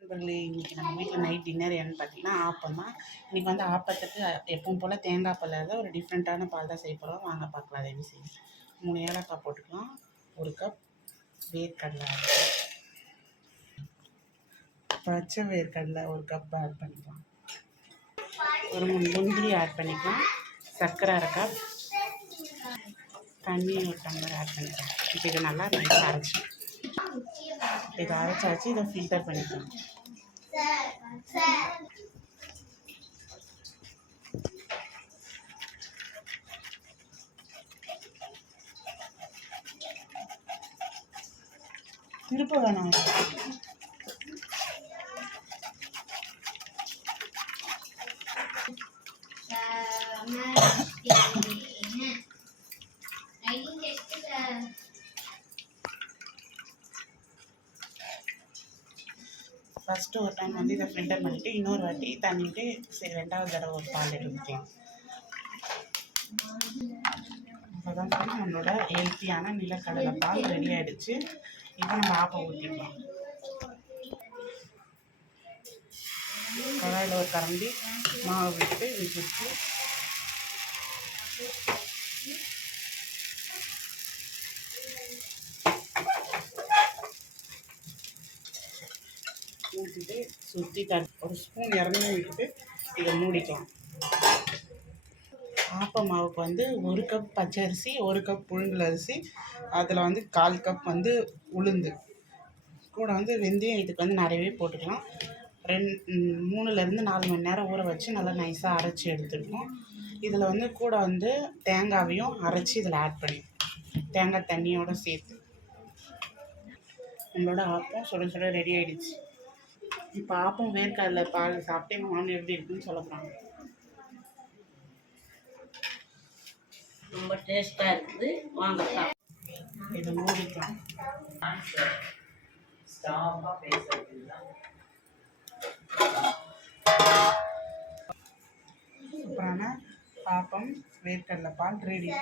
நண்பர்களே இன்றைக்கி நம்ம வீட்டில் நைட் டின்னர் என்னன்னு பார்த்தீங்கன்னா ஆப்பம் தான். இன்றைக்கி வந்து ஆப்பத்துக்கு எப்பவும் போல் தேங்காய் பால் ஒரு டிஃப்ரெண்ட்டான பால் தான் செய்ய போகிறோம் வாங்க பார்க்கலாம் அதே செய்யும் மூணு ஏலக்காய் போட்டுக்கலாம். ஒரு கப் வேர்க்கடலை பச்சை வேர்க்கடலை ஒரு கப் ஆட் பண்ணிக்கலாம். ஒரு மூணு முந்திரி ஆட் பண்ணிக்கலாம். சர்க்கரை அரை கப் தண்ணி ஒரு டம்ளர் ஆட் பண்ணிக்கலாம். இப்போ இதை நல்லா நைஸாக அரைச்சி இதை அரைச்சாச்சு இதை ஃபில்டர் பண்ணிக்கலாம். திருப்ப வேணாம். ஃபஸ்ட்டு ஒரு டைம் வந்து இதை ஃபில்டர் பண்ணிவிட்டு இன்னொரு வாட்டி தண்ணிட்டு சரி ரெண்டாவது தடவை ஒரு பால் எடுத்துக்கலாம். அப்போதான் நம்மளோட ஹெல்த்தியான நிலக்கடலை பால் ரெடி ஆகிடுச்சு இப்போ நம்ம ஆப்பை ஊற்றிக்கலாம் கடாயில் ஒரு கரண்டி மாவு விட்டு விட்டுட்டு ஊற்றிட்டு சுற்றி த ஒரு ஸ்பூன் இறங்கி விட்டுட்டு இதை மூடிக்கலாம். ஆப்ப மாவுக்கு வந்து ஒரு கப் பச்சை அரிசி ஒரு கப் புழுங்கல் அரிசி அதில் வந்து கால் கப் வந்து உளுந்து. கூட வந்து வெந்தயம் இதுக்கு வந்து நிறையவே போட்டுக்கலாம். ரெண் மூணுலேருந்து நாலு மணி நேரம் ஊற வச்சு நல்லா நைஸாக அரைச்சி எடுத்துருக்கோம் இதில் வந்து கூட வந்து தேங்காவையும் அரைச்சி இதில் ஆட் பண்ணி தேங்காய் தண்ணியோடு சேர்த்து. நம்மளோட ஆப்பம் சுட சுட ரெடி ஆகிடுச்சு இப்போ ஆப்பம் வேர்க்கடலை பால் சாப்பிட்டு மாமன் எப்படி இருக்குன்னு சொல்ல போகிறாங்க ரொம்ப டேஸ்ட்டாக இருக்குது. வாங்க. இதை மூடிக்கலாம். சூப்பரான பாப்பம் வேர்க்கடலை பால் ரெடி.